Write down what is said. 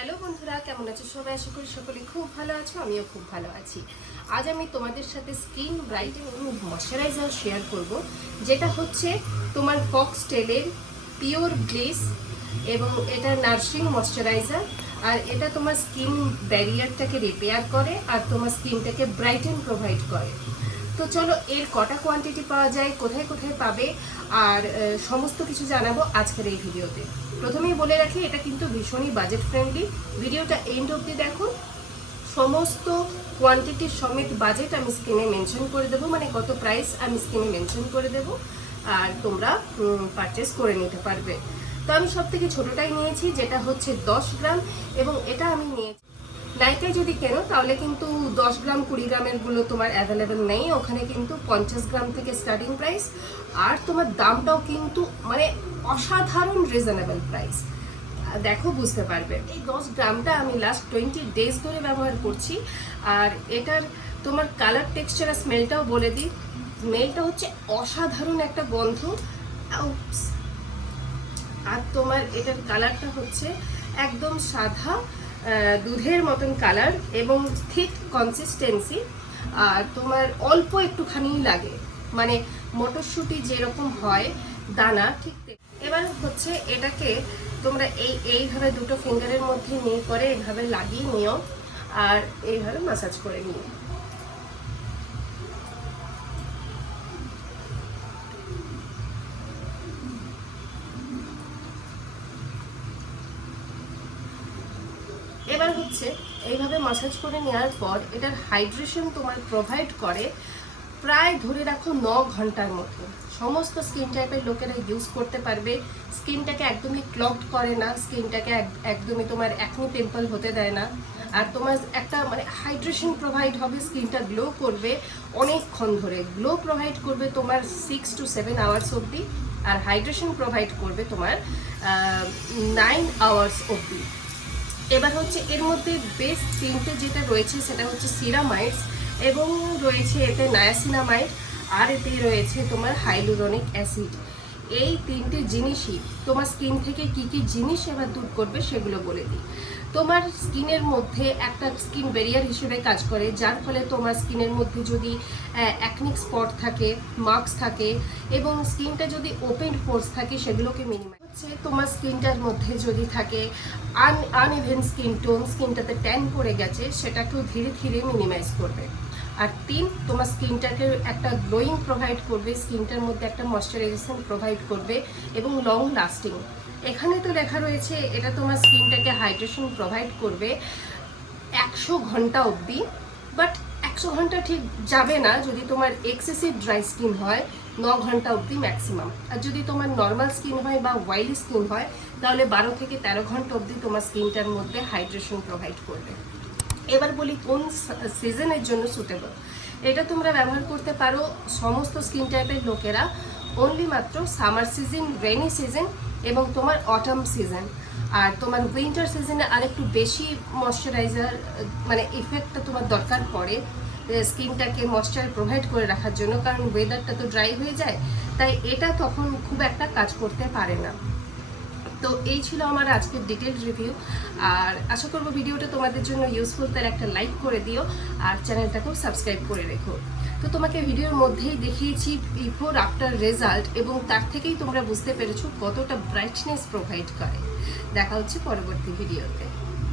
Hello বন্ধুরা, কেমন আছো সবাই? আশা করি সকলে খুব ভালো আছো, আমিও খুব ভালো আছি। আজ আমি তোমাদের সাথে স্কিন ব্রাইটেনিং ময়শ্চারাইজার শেয়ার করব, যেটা হচ্ছে তোমার ফক্সটেলের পিওর গ্লিস এবং এটা নার্সিং ময়শ্চারাইজার। আর এটা তোমার স্কিন ব্যারিয়ারটাকে রিপেয়ার করে আর তোমার স্কিনটাকে ব্রাইটেন প্রোভাইড করে। তো চলো, এর কটা কোয়ান্টিটি পাওয়া যায়, কোথায় কোথায় পাবে, আর সমস্ত কিছু জানাবো আজকের এই ভিডিওতে। প্রথমেই বলে রাখি, এটা কিন্তু ভীষণই বাজেট ফ্রেন্ডলি। ভিডিওটা এন্ড অবধি দেখো। সমস্ত কোয়ান্টিটির সমেত বাজেট আমি স্ক্রিনে মেনশন করে দেবো, মানে কত প্রাইস আমি স্ক্রিনে মেনশন করে দেবো, আর তোমরা পারচেস করে নিতে পারবে। তো আমি সব থেকে ছোটোটাই নিয়েছি, যেটা হচ্ছে 10 গ্রাম, এবং এটা আমি নিয়েছি নাইকায়। যদি কেনো তাহলে কিন্তু 10 গ্রাম 20 গ্রামের গুলো তোমার অ্যাভেলেবেল নেই, ওখানে কিন্তু 50 গ্রাম থেকে স্টার্টিং প্রাইস, আর তোমার দামটাও কিন্তু মানে অসাধারণ রিজনেবল প্রাইস। দেখো, বুঝতে পারবে। এই 10 গ্রামটা আমি লাস্ট 20 ডেজ ধরে ব্যবহার করছি। আর এটার তোমার কালার, টেক্সচার আর স্মেলটাও বলে দিই। স্মেলটা হচ্ছে অসাধারণ একটা গন্ধ, আর তোমার এটার কালারটা হচ্ছে একদম সাদা দুধের মতন কালার এবং থিক কনসিস্টেন্সি। আর তোমার অল্প একটুখানি লাগে, মানে মটরশুঁটি যেরকম হয় দানা, ঠিক। এবার হচ্ছে এটাকে তোমরা এইভাবে দুটো ফিঙ্গারের মধ্যে নিয়ে পরে এইভাবে লাগিয়ে নিও, আর এইভাবে ম্যাসাজ করে নিও। এবার হচ্ছে এইভাবে ম্যাসাজ করে নেওয়ার পর এটার হাইড্রেশন তোমার প্রোভাইড করে প্রায় ধরে রাখো 9 ঘন্টার মতো। সমস্ত স্কিন টাইপের লোকেরা ইউজ করতে পারবে। স্কিনটাকে একদমই ক্লগড করে না, স্কিনটাকে একদমই তোমার অ্যাকনি পিম্পল হতে দেয় না। আর তোমার একটা মানে হাইড্রেশন প্রোভাইড হবে, স্কিনটা গ্লো করবে অনেকক্ষণ ধরে। গ্লো প্রোভাইড করবে তোমার 6 to 7 আওয়ার্স অবধি, আর হাইড্রেশন প্রোভাইড করবে তোমার 9 আওয়ার্স অবধি। এবার হচ্ছে এর মধ্যে বেস্ট তিনটে যেটা রয়েছে সেটা হচ্ছে সিরামাইডস, এবং রয়েছে এতে নায়াসিনামাইড, আর এতে রয়েছে তোমার হাইলুরনিক অ্যাসিড। এই তিনটে জিনিসই তোমার স্কিন থেকে কি কি জিনিস এবার দূর করবে সেগুলো বলে দিই। তোমার স্কিনের মধ্যে একটা স্কিন ব্যারিয়ার হিসেবে কাজ করে, যার ফলে তোমার স্কিনের মধ্যে যদি অ্যাকনিক স্পট থাকে, মার্কস থাকে, এবং স্কিনটা যদি ওপেন পোরস থাকে সেগুলোকে মিনিমাইজ হচ্ছে। তোমার স্কিনটার মধ্যে যদি থাকে আনইভেন স্কিন টোন, স্কিনটাতে ট্যান পড়ে গেছে, সেটাকেও ধীরে ধীরে মিনিমাইজ করবে। আর 3, তোমার স্কিনটাকে একটা গ্লোয়িং প্রোভাইড করবে, স্কিনটার মধ্যে একটা ময়শ্চারাইজেশন প্রোভাইড করবে এবং লং লাস্টিং। এখানে তো লেখা রয়েছে এটা তোমার স্কিনটাকে হাইড্রেশন প্রোভাইড করবে 100 ঘন্টা অবধি, বাট 100 ঘন্টা ঠিক যাবে না। যদি তোমার এক্সেসিভ ড্রাই স্কিন হয় 9 ঘন্টা অবধি ম্যাক্সিমাম, আর যদি তোমার নর্মাল স্কিন হয় বা অয়েলি স্কিন হয় তাহলে 12 থেকে 13 ঘন্টা অবধি তোমার স্কিনটার মধ্যে হাইড্রেশন প্রোভাইড করবে। এবার বলি কোন সিজনের জন্য সুটেবল। এটা তোমরা ব্যবহার করতে পারো সমস্ত স্কিন টাইপের লোকেরা, অনলি মাত্র সামার সিজন, রেনি সিজন এবং তোমার অটাম সিজন। আর তোমার উইন্টার সিজনে আরেকটু বেশি ময়শ্চারাইজার মানে ইফেক্টটা তোমার দরকার পড়ে স্কিনটাকে ময়শ্চার প্রোভাইড করে রাখার জন্য, কারণ ওয়েদারটা তো ড্রাই হয়ে যায়, তাই এটা তখন খুব একটা কাজ করতে পারে না। তো এই ছিল আমার আজকের ডিটেল রিভিউ, আর আশা করবো ভিডিওটা তোমাদের জন্য ইউজফুল। তার একটা লাইক করে দিও, আর চ্যানেলটাকেও সাবস্ক্রাইব করে রেখো। তো তোমাকে ভিডিওর মধ্যেই দেখিয়েছি বিফোর আফটার রেজাল্ট, এবং তার থেকেই তোমরা বুঝতে পেরেছো কতটা ব্রাইটনেস প্রোভাইড করে। দেখা হচ্ছে পরবর্তী ভিডিওতে।